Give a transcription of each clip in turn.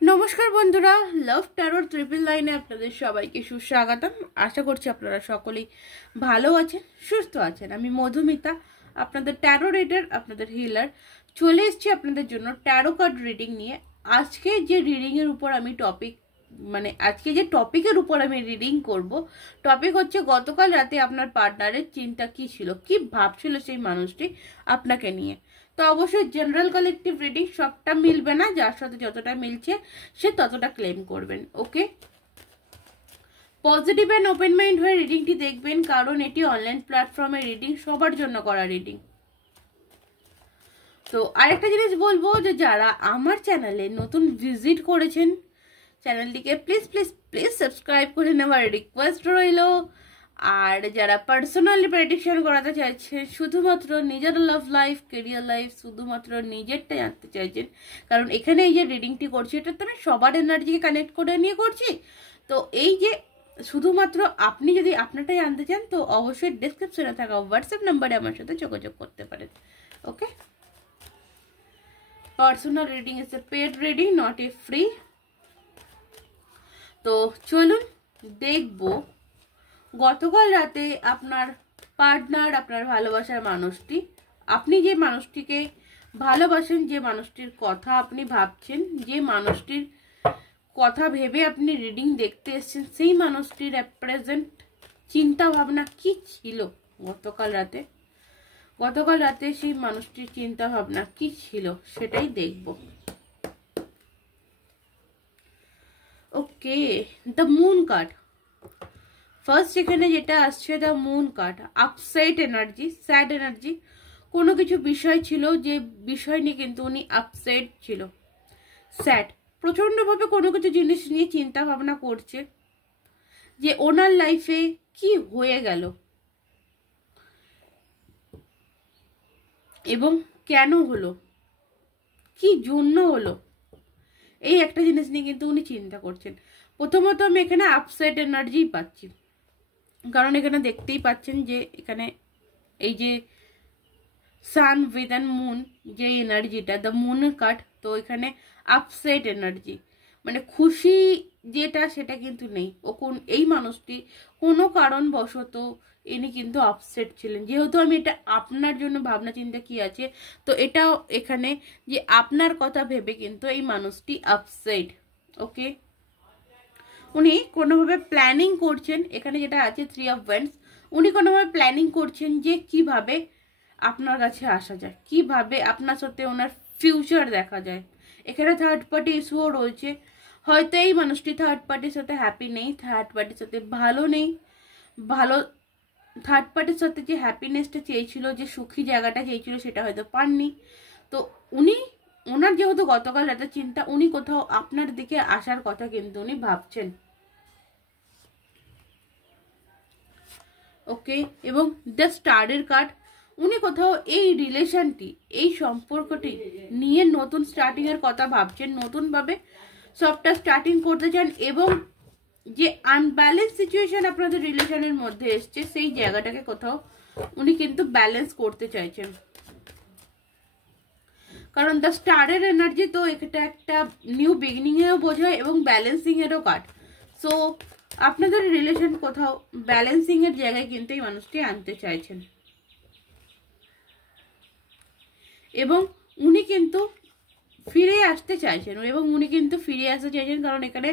नमस्कार बंधुरा लाभ टैरो ट्रिपल लाइने आपनादेर सबाइके सुस्वागतम। आशा करछि आपनारा सकलेई भालो आछेन सुस्थ आछेन। आमि मधुमिता आपनादेर टैरो रीडर आपनादेर हिलार चले एसेछि आपनादेर जोन्नो टैरो कार्ड रिडिंग निये। आजके जे रिडिंग एर उपर आमि टपिक आजके जे टपिकेर उपर आमि रिडिंग करब टपिक हच्छे गतकाल राते आपनार पार्टनारेर चिंता कि छिलो, कि भाबछिलो सेई मानुषटी आपनाके निये। तो अवश्य जनरल कलेक्टिव रिडिंग सबटा मिलबे ना, जार साथे যতটা মিলছে সে ততটা ক্লেম করবেন। ওকে, পজিটিভ এন্ড ওপেন মাইন্ড হয়ে রিডিংটি দেখবেন, কারণ এটি অনলাইন প্ল্যাটফর্মে রিডিং সবার জন্য করা রিডিং। তো আরেকটা জিনিস বলবো যে যারা আমার চ্যানেলে নতুন ভিজিট করেছেন চ্যানেলটিকে প্লিজ প্লিজ প্লিজ সাবস্ক্রাইব করে নেওয়ার রিকোয়েস্ট রইলো। আর যারা পার্সোনালি প্রেডিকশন করাতে চাইছেন, শুধুমাত্র নিজের লাভ লাইফ ক্যারিয়ার লাইফ শুধুমাত্র নিজেরটা জানতে চাইছেন, কারণ এখানে এই যে রিডিংটি করছি এটা তো আমি সবার এনার্জিকে কানেক্ট করে নিয়ে করছি। তো এই যে শুধুমাত্র আপনি যদি আপনারটাই জানতে চান তো অবশ্যই ডেসক্রিপশনে থাকা হোয়াটসঅ্যাপ নাম্বারে আমার সাথে যোগাযোগ করতে পারেন। Okay, personal reading is a paid reading, not a free. তো চলুন দেখবো গতকাল রাতে আপনার পার্টনার, আপনার ভালোবাসার মানুষটি, আপনি যে মানুষটিকে ভালোবাসেন, যে মানুষটির কথা আপনি ভাবছেন, যে মানুষটির কথা ভেবে আপনি রিডিং দেখতে এসেছেন, সেই মানুষটির প্রেজেন্ট চিন্তা ভাবনা কি ছিল গতকাল রাতে। গতকাল রাতে সেই মানুষটির চিন্তা ভাবনা কি ছিল সেটাই দেখব। ওকে, দ্য মুন কার্ড ফার্স্ট এখানে যেটা আসছে, the moon card, upset energy, sad energy. কোনো কিছু বিষয় ছিল যে বিষয় নিয়ে কিন্তু উনি আপসেট ছিল, স্যাড, প্রচন্ডভাবে কোনো কিছু জিনিস নিয়ে চিন্তা ভাবনা করছে যে ওনার লাইফে কি হয়ে গেল এবং কেন হলো, কি জন্য হলো, এই একটা জিনিস নিয়ে কিন্তু উনি চিন্তা করছেন। প্রথমত আমি এখানে আপসেট এনার্জি পাচ্ছি, কারণ এখানে দেখতেই পাচ্ছেন যে এখানে এই যে সান উইথ অ্যান্ড মুন যে এনার্জিটা, দ্য মুনের কার্ড, তো এখানে আপসেট এনার্জি মানে খুশি যেটা সেটা কিন্তু নেই। ও এই মানুষটি কোনো কারণবশত ইনি কিন্তু আপসেট ছিলেন। যেহেতু আমি এটা আপনার জন্য ভাবনা চিন্তা কি আছে, তো এটাও এখানে যে আপনার কথা ভেবে কিন্তু এই মানুষটি আপসেট। ওকে, উনি কোনোভাবে প্ল্যানিং করছেন, এখানে যেটা আছে থ্রি অফ ওয়ান্ডস, উনি কোনোভাবে প্ল্যানিং করছেন যে কিভাবে আপনার কাছে আসা যায়, কিভাবে আপনার সাথে ওনার ফিউচার দেখা যায়। এখানে থার্ড পার্টি ইস্যুও রয়েছে, হয়তো এই মানুষটি থার্ড পার্টির সাথে হ্যাপি নেই, থার্ড পার্টির সাথে ভালো নেই, ভালো থার্ড পার্টির সাথে যে হ্যাপিনেসটা চেয়েছিল, যে সুখী জায়গাটা চেয়েছিল সেটা হয়তো পাননি। তো উনি ওনার যেহেতু গতকাল একটা চিন্তা, উনি কোথাও আপনার দিকে আসার কথা কিন্তু উনি ভাবছেন। ওকে, এবং দ্য স্টারের কার্ড, উনি কোথাও এই রিলেশনটি, এই সম্পর্কটি নিয়ে নতুন স্টার্টিং এর কথা ভাবছেন, নতুন ভাবে সবটা স্টার্টিং করতে চান, এবং যে আনব্যালেন্স সিচুয়েশন আপনাদের রিলেশনের মধ্যে এসছে সেই জায়গাটাকে কোথাও উনি কিন্তু ব্যালেন্স করতে চাইছেন। কারণ দ্য স্টারের এনার্জি তো এটা একটা নিউ বিগিনিং এও বোঝায় এবং ব্যালেন্সিং এরও কার্ড। সো আপনাদের রিলেশন কোথাও ব্যালেন্সিং এর জায়গায় কিন্তু এই মানুষটি আনতে চাইছেন, এবং উনি কিন্তু ফিরে আসতে চাইছেন, এবং উনি কিন্তু ফিরে আসতে চাইছেন কারণ এখানে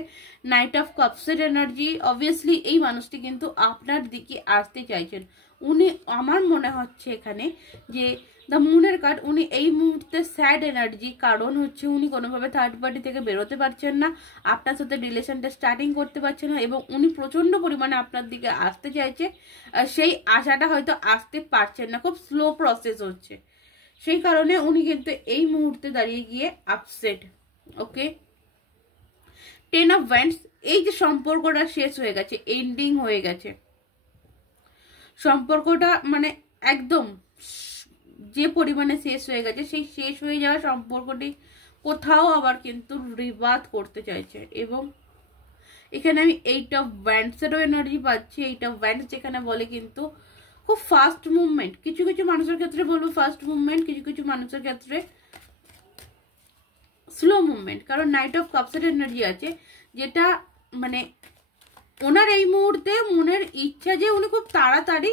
নাইট অফ কাপসের এনার্জি, অবভিয়াসলি এই মানুষটি কিন্তু আপনার দিকে আসতে চাইছেন। উনি, আমার মনে হচ্ছে এখানে যে দ্য মুনের কার্ড, উনি এই মুহূর্তে স্যাড এনার্জি, কারণ হচ্ছে উনি কোনোভাবে থার্ড পার্টি থেকে বেরোতে পারছেন না, আপনার সাথে রিলেশনটা স্টার্টিং করতে পারছেন না, এবং উনি প্রচন্ড পরিমাণে আপনার দিকে আসতে চাইছে, সেই আশাটা হয়তো আসতে পারছেন না, খুব স্লো প্রসেস হচ্ছে, সেই কারণে উনি কিন্তু এই মুহূর্তে দাঁড়িয়ে গিয়ে upset. Okay, ten of wands, এই যে সম্পর্কটা শেষ হয়ে গেছে, এন্ডিং হয়ে গেছে সম্পর্কটা, মানে একদম যে পরিমাণে শেষ হয়ে গেছে, সেই শেষ হয়ে যাওয়া সম্পর্কটি কোথাও আবার কিন্তু রিবার্থ করতে চাইছে। এবং এখানে আমি এইট অফ ওয়ান্ডসেরও এনার্জি পাচ্ছি। এইট অফ ওয়ান্ডস যেখানে বলে কিন্তু খুব ফাস্ট মুভমেন্ট, কিছু কিছু মানুষের ক্ষেত্রে বলবো ফাস্ট মুভমেন্ট, কিছু কিছু মানুষের ক্ষেত্রে স্লো মুভমেন্ট, কারণ নাইট অফ কাপসের এনার্জি আছে, যেটা মানে ওনার এই মুহূর্তে মনের ইচ্ছা যে উনি খুব তাড়াতাড়ি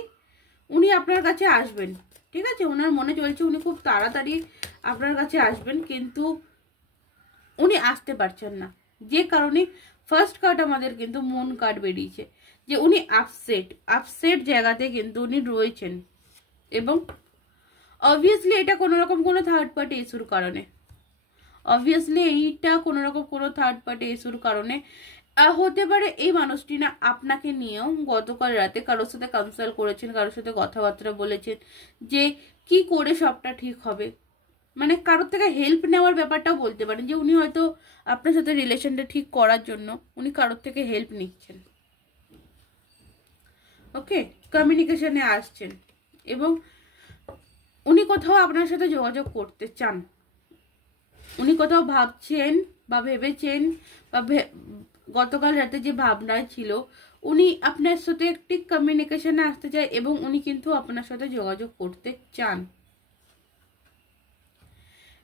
উনি আপনার কাছে আসবেন, ঠিক আছে, ওনার মনে চলছে উনি খুব তাড়াতাড়ি আপনার কাছে আসবেন, কিন্তু উনি আসতে পারছেন না, যে কারণে ফার্স্ট কার্ড আমাদের কিন্তু মন কার্ড বেরিয়েছে, যে উনি আপসেট জায়গাতে কিন্তু উনি রয়েছেন। এবং অবভিয়াসলি এটা কোনো রকম কোনো থার্ড পার্টি ইস্যুর কারণে, হতে পারে এই মানুষটি না আপনাকে নিয়েও গতকাল রাতে কারোর সাথে কনসাল্ট করেছেন, কারোর সাথে কথাবার্তা বলেছেন যে কি করে সবটা ঠিক হবে, মানে কারোর থেকে হেল্প নেওয়ার ব্যাপারটাও বলতে পারেন, যে উনি হয়তো আপনার সাথে রিলেশনটা ঠিক করার জন্য উনি কারোর থেকে হেল্প নিচ্ছেন। ওকে, কমিউনিকেশনে আসছেন এবং উনি কোথাও আপনার সাথে যোগাযোগ করতে চান, উনি কোথাও ভাবছেন বা ভেবেছেন বা গতকাল রাতে যে ভাবনায় ছিল উনি আপনার সাথে একটি কমিউনিকেশনে আসতে চায় এবং উনি কিন্তু আপনার সাথে যোগাযোগ করতে চান।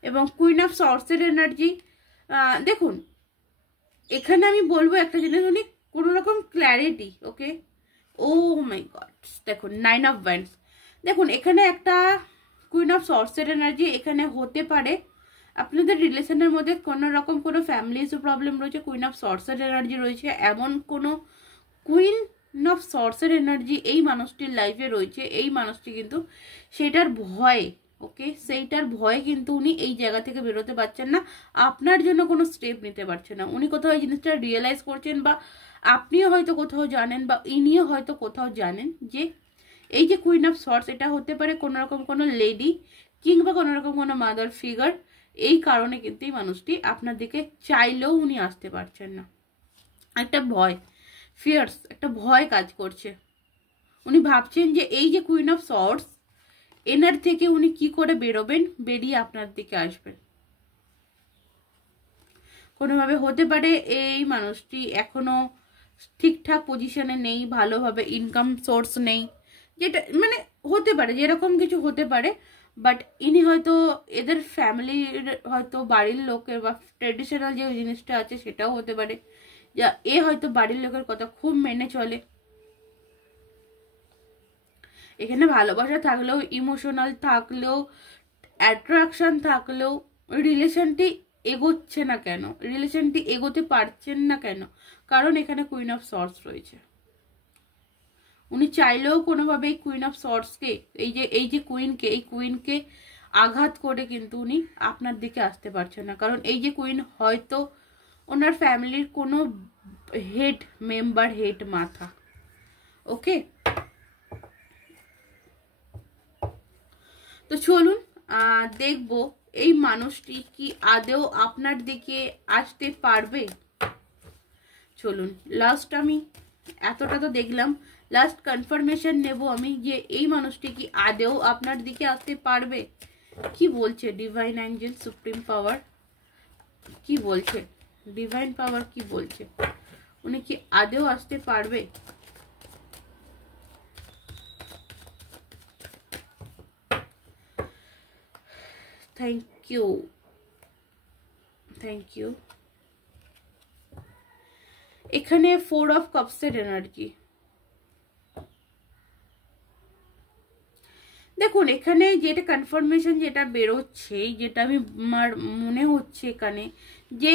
এবং কুইন অফ সর্টসের এনার্জি, দেখুন এখানে আমি বলবো একটা জিনিস, উনি কোনো রকম ক্ল্যারিটি, ওকে, ও মাই গড, দেখুন 9 অফ ওয়ান্ডস, দেখুন এখানে একটা কুইন অফ সর্টসের এনার্জি, এখানে হতে পারে আপনাদের রিলেশনের মধ্যে কোনো রকম কোনো ফ্যামিলি ইস্যু প্রবলেম রয়েছে, কুইন অফ সর্টসের এনার্জি রয়েছে, এমন কোনো কুইন অফ সর্টসের এনার্জি এই মানুষটির লাইফে রয়েছে, এই মানুষটি কিন্তু সেটার ভয়ে, ওকে, সেইটার ভয়ে কিন্তু উনি এই জায়গা থেকে বেরোতে পারছেন না, আপনার জন্য কোনো স্টেপ নিতে পারছেন না, উনি কোথাও এই জিনিসটা রিয়েলাইজ করছেন, বা আপনিও হয়তো কোথাও জানেন, বা ইনিও হয়তো কোথাও জানেন যে এই যে কুইন অফ সর্টস, এটা হতে পারে কোনো রকম কোনো লেডি কিংবা কোনো রকম কোনো মাদার ফিগার, এই কারণে কিন্তু এই মানুষটি আপনার দিকে চাইলেও উনি আসতে পারছেন না, একটা ভয়, ফিয়ার্স, একটা ভয় কাজ করছে, উনি ভাবছেন যে এই যে কুইন অফ সর্টস এনার থেকে উনি কি করে বেরোবেন, বেরিয়ে আপনার দিকে আসবেন। কোনোভাবে হতে পারে এই মানুষটি এখনো ঠিকঠাক পজিশনে নেই, ভালোভাবে ইনকাম সোর্স নেই, যেটা মানে হতে পারে, যেরকম কিছু হতে পারে, বাট ইনি হয়তো এদের ফ্যামিলির হয়তো বাড়ির লোকের বা ট্রেডিশনাল যে জিনিসটা আছে সেটাও হতে পারে, যা এ হয়তো বাড়ির লোকের কথা খুব মেনে চলে, এখানে ভালোবাসা থাকলেও, ইমোশনাল থাকলেও, অ্যাট্রাকশন থাকলেও রিলেশনটি এগোচ্ছে না কেন, রিলেশনটি এগোতে পারছেন না কেন, কারণ এখানে কুইন অফ সর্টস রয়েছে, উনি চাইলেও কোনোভাবে এই কুইন অফ সর্টসকে, এই যে কুইনকে, এই কুইনকে আঘাত করে কিন্তু উনি আপনার দিকে আসতে পারছেন না, কারণ এই যে কুইন হয়তো ওনার ফ্যামিলির কোনো হেড মেম্বার, হেড মাথা, ওকে। তো চলুন দেখবো এই মানুষটি কি আদেও আপনার দিকে আসতে পারবে। চলুন লাস্ট আমি এতটা তো দেখলাম, লাস্ট কনফার্মেশন নেব আমি যে এই মানুষটি কি আদেও আপনার দিকে আসতে পারবে। কি বলছে ডিভাইন অ্যাঞ্জেল, সুপ্রিম পাওয়ার কি বলছে, ডিভাইন পাওয়ার কি বলছে, উনি কি আদেও আসতে পারবে। Thank you, thank you. এখানে 4 অফ কাপসের এনার্জি, দেখুন এখানে যেটা কনফার্মেশন যেটা বেরোচ্ছে, যেটা আমি আমার মনে হচ্ছে এখানে, যে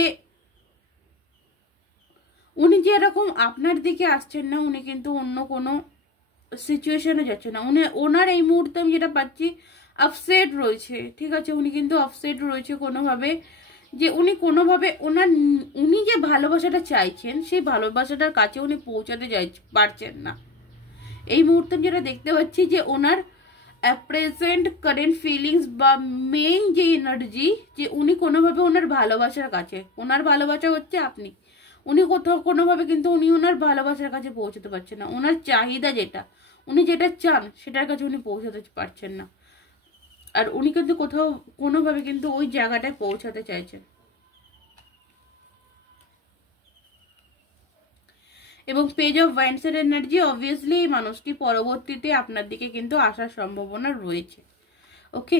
উনি যে এরকম আপনার দিকে আসছেন না, উনি কিন্তু অন্য কোনো সিচুয়েশনে যাচ্ছে না, ওনার এই মুহূর্তে আমি যেটা পাচ্ছি আপসেট রয়েছে, ঠিক আছে, উনি কিন্তু আপসেট রয়েছে কোনোভাবে, যে উনি কোনোভাবে উনি যে ভালোবাসাটা চাইছেন সেই ভালোবাসাটার কাছে উনি পৌঁছাতে পারছেন না এই মুহূর্তে। যেটা দেখতে পাচ্ছি যে ওনার প্রেজেন্ট কারেন্ট ফিলিংস বা মেইন যে এনার্জি, যে উনি কোনোভাবে ওনার ভালোবাসার কাছে, ওনার ভালোবাসা হচ্ছে আপনি, উনি কোথাও কোনোভাবে কিন্তু উনি ওনার ভালোবাসার কাছে পৌঁছাতে পারছেন না, ওনার চাহিদা যেটা, উনি যেটা চান সেটার কাছে উনি পৌঁছাতে পারছেন না, আর উনি কিন্তু কোথাও কোনোভাবে কিন্তু ওই জায়গাটায় পৌঁছাতে চাইছেন। এবং পেজ অফ ওয়ান্ডসের এনার্জি, অবভিয়াসলি এই মানুষটি পরবর্তীতে আপনার দিকে কিন্তু আসার সম্ভাবনা রয়েছে, ওকে।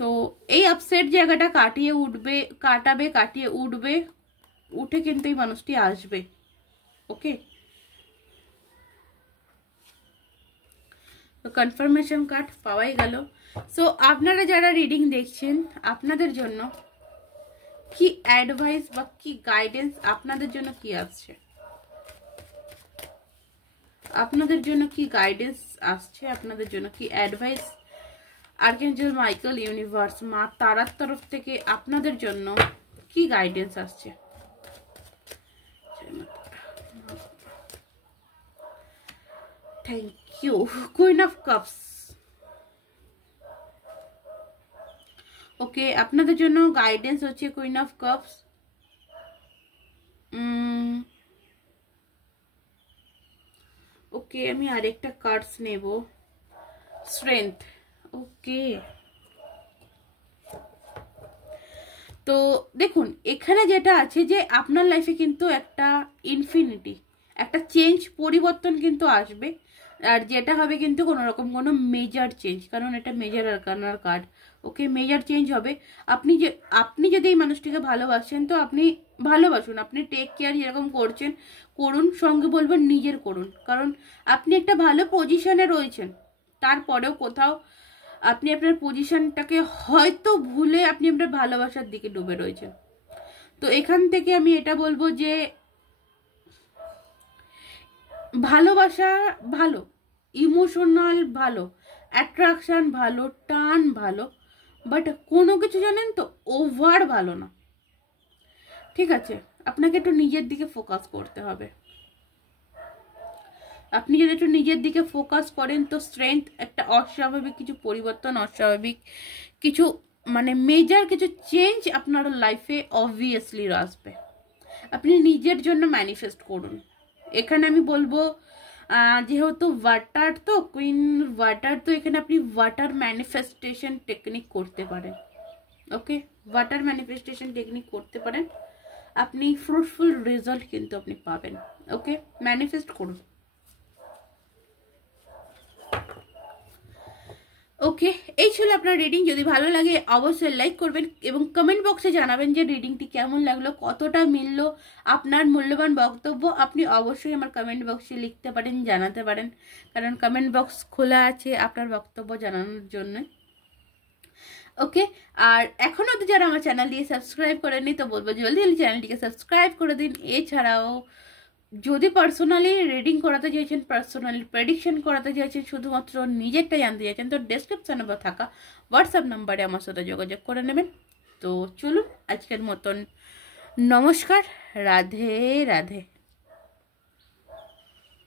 তো এই আপসেট জায়গাটা কাটিয়ে উঠবে, উঠে কিন্তু এই মানুষটি আসবে। ওকে, তো কনফার্মেশন কার্ড পাওয়াই গেল। সো আপনারা যারা রিডিং দেখছেন, আপনাদের জন্য কি অ্যাডভাইস বা কি গাইডেন্স আপনাদের জন্য কি আসছে, আপনাদের জন্য কি গাইডেন্স আসছে, আপনাদের জন্য কি অ্যাডভাইস আর্কএঞ্জেল মাইকেল, ইউনিভার্স, মা তারার তরফ থেকে আপনাদের জন্য কি গাইডেন্স আসছে। Thank you. Queen of cups. Okay, আপনাদের জন্য গাইডেন্স হচ্ছে কুইন অফ কাপস। ওকে, আমি আরেকটা কার্ডস নেব, স্ট্রেংথ। ওকে, তো দেখুন এখানে যেটা আছে যে আপনার লাইফে কিন্তু একটা ইনফিনিটি, একটা চেঞ্জ, পরিবর্তন কিন্তু আসবে। আর যেটা হবে কিন্তু কোনো রকম কোনো মেজর চেঞ্জ, কারণ এটা মেজর আরকানার কার্ড। ওকে, মেজর চেঞ্জ হবে। আপনি যদি এই মানুষটিকে ভালোবাসেন তো আপনি ভালোবাসুন, আপনি টেক কেয়ার যেরকম করছেন করুন, সঙ্গে বলবেন নিজের করুন, কারণ আপনি একটা ভালো পজিশনে রয়েছেন। তারপরেও কোথাও আপনি আপনার পজিশনটাকে হয়তো ভুলে আপনি আপনার ভালোবাসার দিকে ডুবে রয়েছেন। তো এখান থেকে আমি এটা বলবো যে ভালোবাসা ভালো, ইমোশনাল ভালো, অ্যাট্রাকশন ভালো, টান ভালো, বাট কোনো কিছু জানেন তো ওভার ভালো না। ঠিক আছে, আপনাকে একটু নিজের দিকে ফোকাস করতে হবে। আপনি যদি একটু নিজের দিকে ফোকাস করেন তো স্ট্রেংথ, একটা অস্বাভাবিক কিছু পরিবর্তন, অস্বাভাবিক কিছু মানে মেজর কিছু চেঞ্জ আপনার লাইফে অবভিয়াসলি আসবে। আপনি নিজের জন্য ম্যানিফেস্ট করুন। এখানে আমি বলবো যেহেতু ওয়াটার তো কুইন ওয়াটার, তো এখানে আপনি ওয়াটার ম্যানিফেস্টেশন টেকনিক করতে পারেন। ওকে, ওয়াটার ম্যানিফেস্টেশন টেকনিক করতে পারেন, আপনি ফ্রুটফুল রেজাল্ট কিন্তু আপনি পাবেন। ওকে, ম্যানিফেস্ট করুন। ওকে, এই ছিল আপনার রিডিং। যদি ভালো লাগে অবশ্যই লাইক করবেন এবং কমেন্ট বক্সে জানাবেন যে রিডিংটি কেমন লাগলো, কতটা মিললো। আপনার মূল্যবান বক্তব্য আপনি অবশ্যই আমার কমেন্ট বক্সে লিখতে পারেন, জানাতে পারেন, কারণ কমেন্ট বক্স খোলা আছে আপনার বক্তব্য জানানোর জন্য। ওকে, আর এখনও তো যারা আমার চ্যানেল দিয়ে সাবস্ক্রাইব করেনি তো বলবো জলদি জলদি চ্যানেলটিকে সাবস্ক্রাইব করে দিন। এছাড়াও যদি পার্সোনালি রিডিং করাতে চাইছেন, পার্সোনালি প্রেডিকশন করাতে চাইছেন, শুধুমাত্র নিজেরটা জানতে চাইছেন, তো ডেসক্রিপশনে থাকা হোয়াটসঅ্যাপ নাম্বারে আমার সাথে যোগাযোগ করে নেবেন। তো চলুন আজকের মতন নমস্কার, রাধে রাধে।